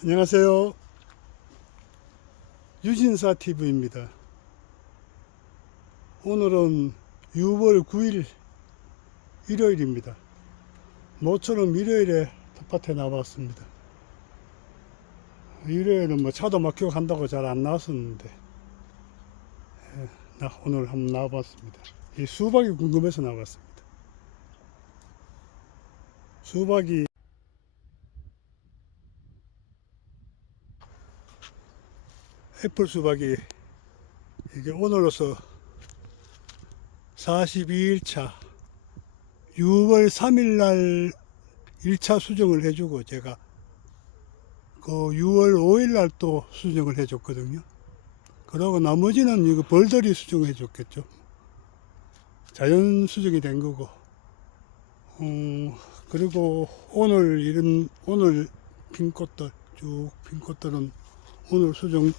안녕하세요. 유진사 TV입니다. 오늘은 6월 9일 일요일입니다. 모처럼 일요일에 텃밭에 나왔습니다. 일요일은 뭐 차도 막히고 간다고 잘 안 나왔었는데 예, 나 오늘 한번 나와봤습니다. 이 수박이 궁금해서 나왔습니다. 수박이 애플 수박이 이게 오늘로서 42일차 6월 3일 날 1차 수정을 해주고 제가 그 6월 5일 날 또 수정을 해줬거든요. 그러고 나머지는 이거 벌들이 수정해 줬겠죠. 자연 수정이 된 거고. 음, 그리고 오늘 이런 오늘 핀 꽃들 쭉 핀 꽃들은 오늘 수정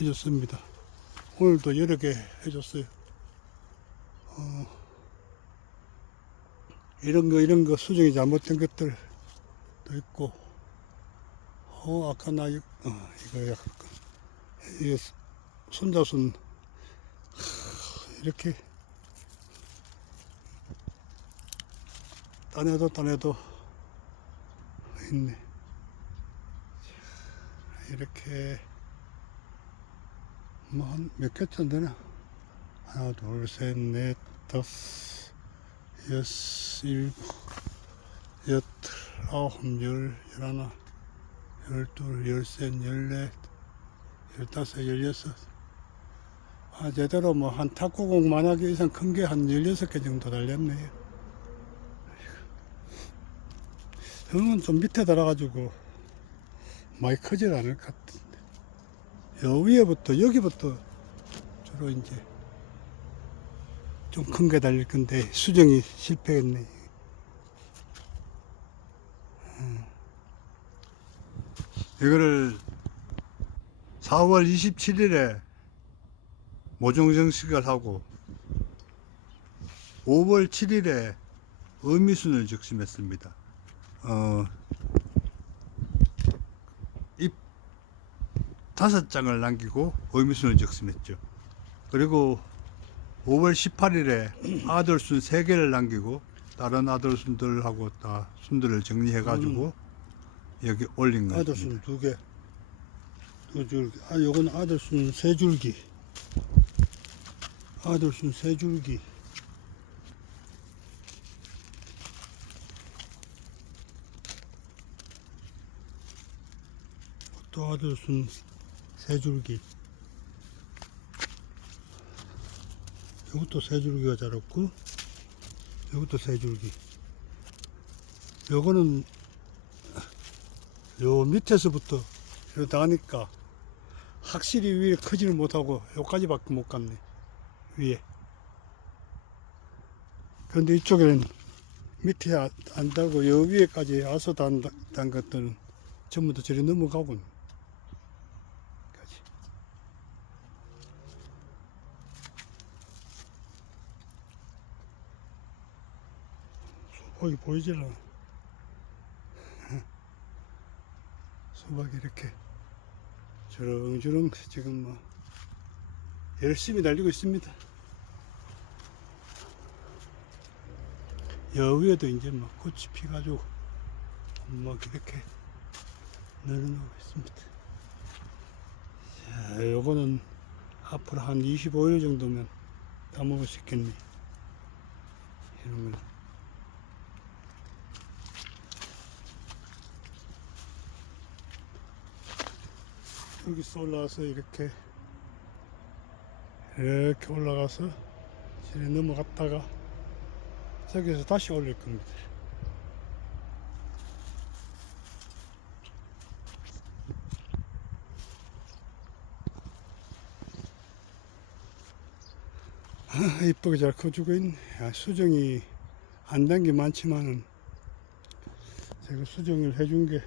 해줬습니다. 오늘도 여러 개 해줬어요. 어, 이런 거, 이런 거 수정이 잘못된 것들도 있고, 어, 아까 나, 이- 어, 이거 약간, 이게 손자순, 하, 이렇게, 따내도 따내도 있네. 자, 이렇게, 뭐, 한 몇 개쯤 되나? 하나, 둘, 셋, 넷, 다섯, 여섯, 일곱, 여덟, 아홉, 열, 열하나, 열둘, 열셋, 열넷, 열다섯, 열여섯. 아, 제대로 뭐, 한 탁구공 만약에 이상 큰 게 한 열여섯 개 정도 달렸네요. 형은 좀 밑에 달아가지고, 많이 크질 않을 것 같은데. 여 위에부터, 여기부터 주로 이제 좀 큰 게 달릴 건데 수정이 실패했네. 음. 이거를 4월 27일에 모종 정식을 하고 5월 7일에 어미순을 적심했습니다. 어, 다섯 장을 남기고 어미순을 적심했죠. 그리고 5월 18일에 아들순 3개를 남기고 다른 아들 순들하고 다 순들을 정리해 가지고 여기 올린 거예요. 아들 순 두 개, 두 줄기. 아, 요건 아들 순 세 줄기. 아들 순 세 줄기. 또 아들 순 세 줄기. 이것도 세 줄기가 자랐고, 이것도 세 줄기. 요거는 요 밑에서부터 이렇게 나니까 확실히 위에 크지를 못하고 여기까지밖에 못 갔네 위에 그런데 이쪽에는 밑에 아- 안 달고 여 위에까지 와서 단, 단 것들은 전부 다 저리 넘어가고 까지. 수박이 보이질 않아 수박이 이렇게 주렁주렁 지금 뭐 열심히 달리고 있습니다. 여 위에도 이제 막 꽃이 피가지고 막 이렇게 늘어나고 있습니다. 자, 요거는 앞으로 한 25일 정도면 다 먹을 수 있겠네. 이런 걸. 여기서 올라와서 이렇게 이렇게 올라가서 지에 넘어갔다가 저기서 다시 올릴 겁니다. 아, 이쁘게 잘 커주고 있네. 아, 수정이 안 된 게 많지만은 제가 수정을 해준 게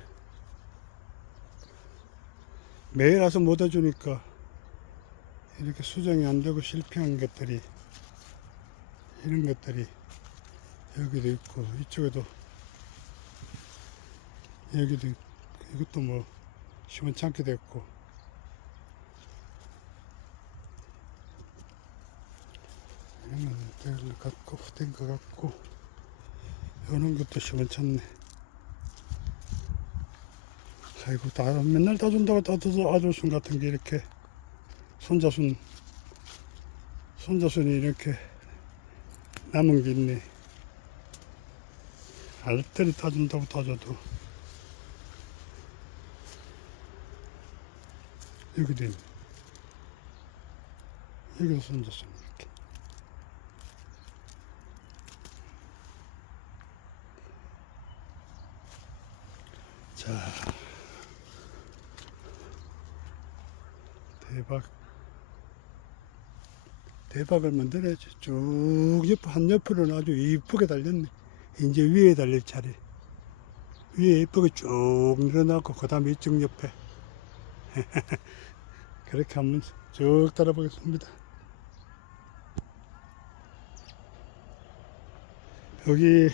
매일 와서 못 해주니까 이렇게 수정이 안 되고 실패한 것들이 이런 것들이 여기도 있고 이쪽에도 여기도 있고 이것도 뭐 시원찮게 됐고. 이런 것 같고 된 것 같고 이런 것도 시원찮네 아이고 다 맨날 따준다고 따줘서 아들순 같은 게 이렇게 손자순 손자순이 이렇게 남은 게 있네. 알뜰히 따준다고 따줘도. 여기도 있네. 여기도 손자순 이렇게. 자 대박. 대박을 만들어야지. 쭉 옆, 한 옆으로는 아주 이쁘게 달렸네. 이제 위에 달릴 차례. 위에 이쁘게 쭉 늘어나고 그 다음에 이쪽 옆에. 그렇게 한번 쭉 따라 보겠습니다. 여기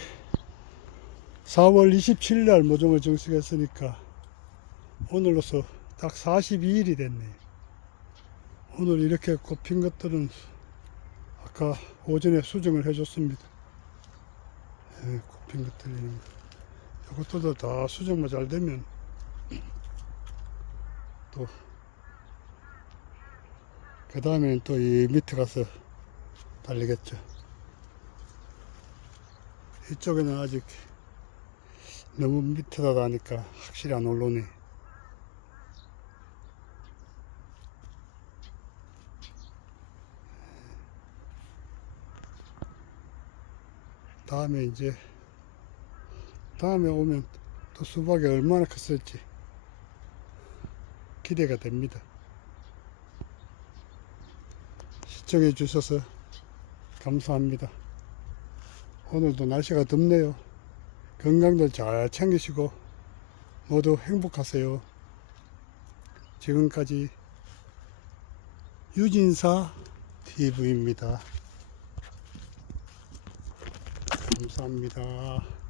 4월 27일 날 모종을 정식했으니까 오늘로서 딱 42일이 됐네 오늘 이렇게 꼽힌 것들은 아까 오전에 수정을 해줬습니다. 예, 있는 거. 이것들도 다 수정만 잘 되면 또 그 다음에는 또 이 밑에 가서 달리겠죠. 이쪽에는 아직 너무 밑에다 가니까 확실히 안 올라오네. 다음에 이제 다음에 오면 또 수박이 얼마나 컸을지 기대가 됩니다. 시청해 주셔서 감사합니다. 오늘도 날씨가 덥네요. 건강도 잘 챙기시고 모두 행복하세요. 지금까지 유진사 TV입니다. 감사합니다.